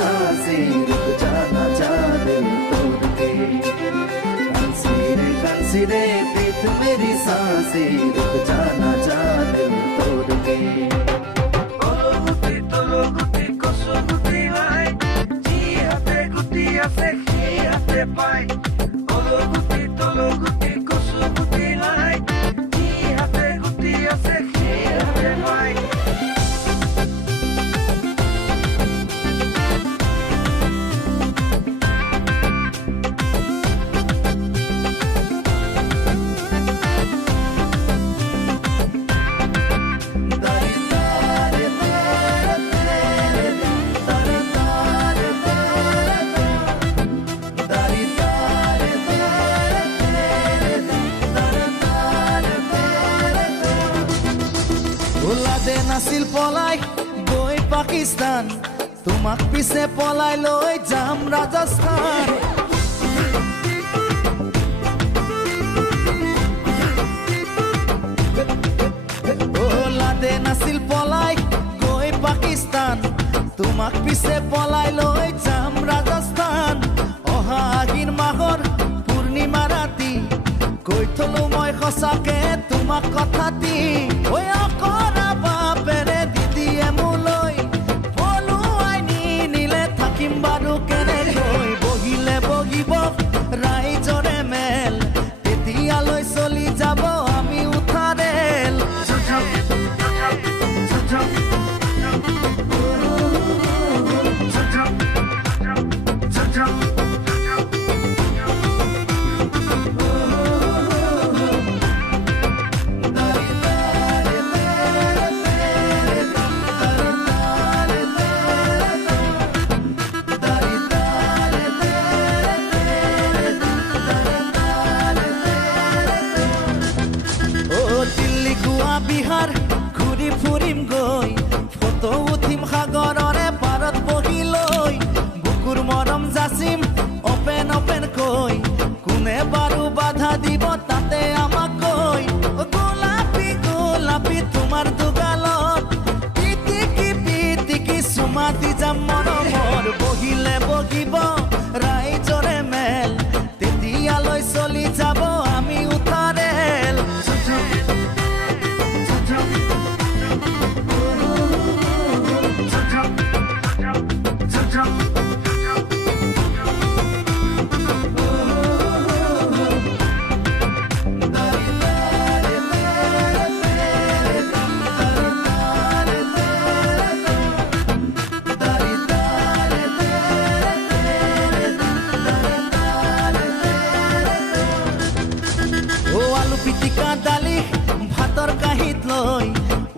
सांसें रुक जाना चाह दिल तोड़ के। कंसीरे प्रीत मेरी सांसें रुक जाना चाह दिल तोड़ के। Bye. Olo guti tolo guti koso guti lai. Ni hate guti ase hate bye. নাছিল পলাই গৈ পাকিস্তান তোমাক পিছে পলাই লৈ যাম ৰাজস্থান ওলাদে নাছিল পলাই গৈ পাকিস্তান তোমাক পিছে পলাই লৈ যাম ৰাজস্থান অহা আহিন মাহৰ পূৰ্ণিমা ৰাতি কৈ থলো মই সঁচাকে তোমাক কথাটি ঐ অকৰা বাপেৰে দিদিয়ে মোলৈ পলুৱাই নিলে থাকিম বাৰু কেনেকৈ বহিলে বহিব ৰাইজৰে মেল তেতিয়ালৈ চলি যাব আমি উঠাৰেল বিহাৰ ঘূৰি ফুৰিম গৈ ফটো উঠিম সাগৰৰে পাৰত বহি লৈ বুকুৰ মৰম যাচিম অপেন কৈ কোনে বাৰু বাধা দিব তাতে আমাক কৈ গোলাপী গোলাপী তোমাৰ দুগালত পিটিকি চুমা দি যাম মৰমৰ বহিলে বহিব ৰাইজৰে মেল তেতিয়ালৈ চলি যাব আমি উঠাৰেল পিটিকা দালি ভাতৰ কাঁহীত লৈ